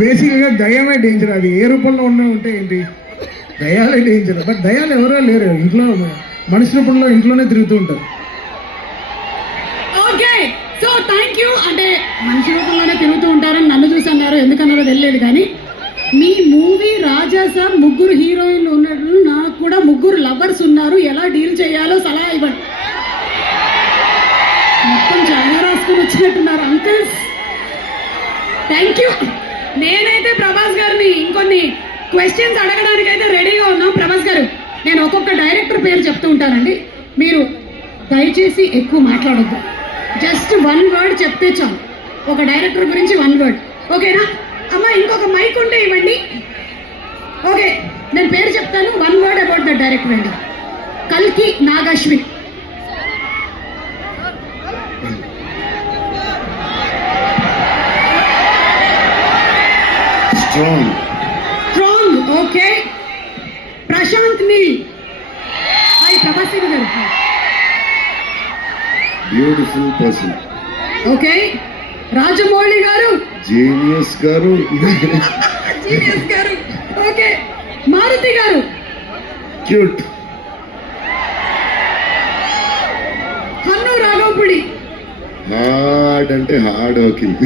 బేసిక్గా దయ్యమే డేంజర్. అది ఏ రూపంలో ఉంటే ఏంటి, దయాలే డేంజర్. బట్ దయాలు ఎవరో లేరు, ఇంట్లో మనిషి రూపంలో ఇంట్లోనే తిరుగుతూ ఉంటారు. Okay, so thank you. అంటే మనిషి రూపంలోనే తిరుగుతూ ఉంటారని నన్ను చూసి అన్నారు, ఎందుకన్నారో తెలియదు. కానీ మీ మూవీ రాజా సార్ ముగ్గురు హీరోయిన్లు ఉన్నట్లు, నాకు కూడా ముగ్గురు లవర్స్ ఉన్నారు, ఎలా డీల్ చేయాలో సలహా ఇవ్వండి. మొత్తం చాలా రాసుకుని వచ్చినట్టున్నారు అంకల్స్. Thank you. నేనైతే ప్రభాస్ గారిని ఇంకొన్ని క్వశ్చన్స్ అడగడానికి అయితే రెడీగా ఉన్నాం. ప్రభాస్ గారు, నేను ఒక్కొక్క డైరెక్టర్ పేరు చెప్తూ ఉంటానండి, మీరు దయచేసి ఎక్కువ మాట్లాడొద్దు. జస్ట్ 1 వర్డ్ చెప్తే చాలు, ఒక డైరెక్టర్ గురించి 1 వర్డ్. ఓకేనా అమ్మా? ఇంకొక మైక్ ఉంటే ఇవ్వండి. ఓకే, నేను పేరు చెప్తాను, 1 వర్డ్ అబౌట్ ద డైరెక్టర్ అండి. కల్కి Nagashwin. Strong. Okay. Prashanth Neel. Hi Prabhas గారు. Beautiful person. ఓకే. రాజమౌళి గారు. జీనియస్ గారు. జీనియస్ గారు. ఓకే. మారుతి గారు. క్యూట్. హన్ను రాఘవపుడి. హార్డ్ అంటే hard working.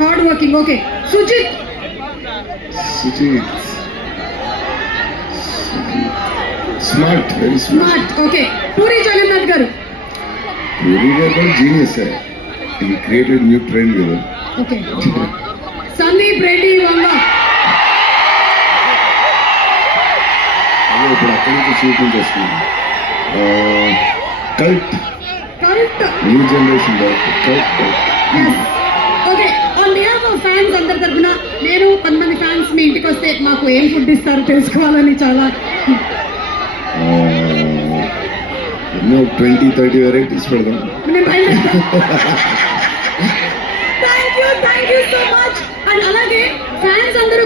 Hard working. Okay. Sujeeth. Smart, very smart. Okay. Puri Jagannadh గారు. పూరి గారు జీనియస్. ఇది క్రియేటెడ్ న్యూ ట్రెండ్ కదా. ఓకే. సందీప్ రెడ్డి వంగ. అదే ఇప్పుడు అక్కడి నుంచి షూటింగ్ చేస్తున్నాం. Cult. New generation cult. Okay. On behalf of fans అందరి తరఫున, నేను 10 మంది ఫ్యాన్స్ మీ ఇంటికి వస్తే మాకు ఏం ఫుడ్ ఇస్తారో తెలుసుకోవాలని చాలా ఎన్నో 20-30 వెరైటీస్ పెడదాం. Thank you so much. And అలాగే ఫ్యాన్స్ అందరూ